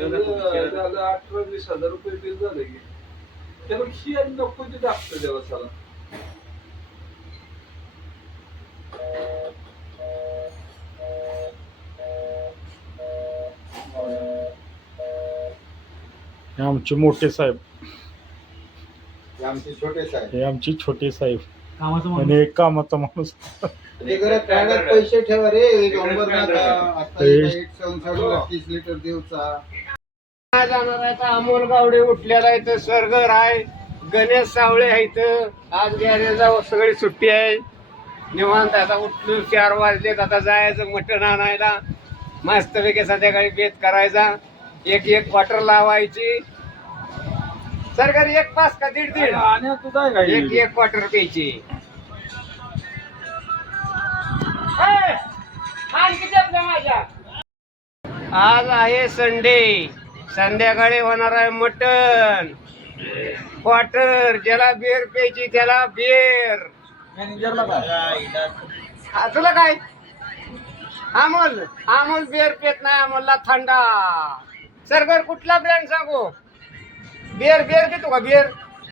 झालं 18-20 हजार रुपये बिल झालं की त्यामुळे ही आणि नको ते दाखतं द्यावं चला. हे आमचे मोठे साहेब, हे आमचे छोटे साहेब, हे आमची छोटे साहेब कामाचं आणि एक कामाचा माणूस. ते जरा कागद पैसे ठेवा रे. नंबर नका आता पैसे. 1 लिटर देऊचा. जाणार आहे तर अमोल गावडे उठलेला आहे तर स्वर्गर आहे, गणेश सावळे आहे तर आज गॅरेजला सगळी सुट्टी आहे. निवांत आता उठलो 4 वाजलेत. आता जायचं मटण आणायला, मस्तपैकी संध्याकाळी बेत करायचा. एक क्वार्टर लावायची. सरकारी 1 पास का 1.5 आणि तुझा आहे का एक क्वार्टर प्यायची. आज आहे संडे, संध्याकाळी होणार आहे मटण क्वार्टर. ज्याला बिअर प्यायची त्याला बिअर. मॅनेजरला काय तुला काय अमोल बिअर पेत नाही. अमोलला थंडा. सरगर कुठला ब्रँड सांगू? बिअर घेतो का बिअर?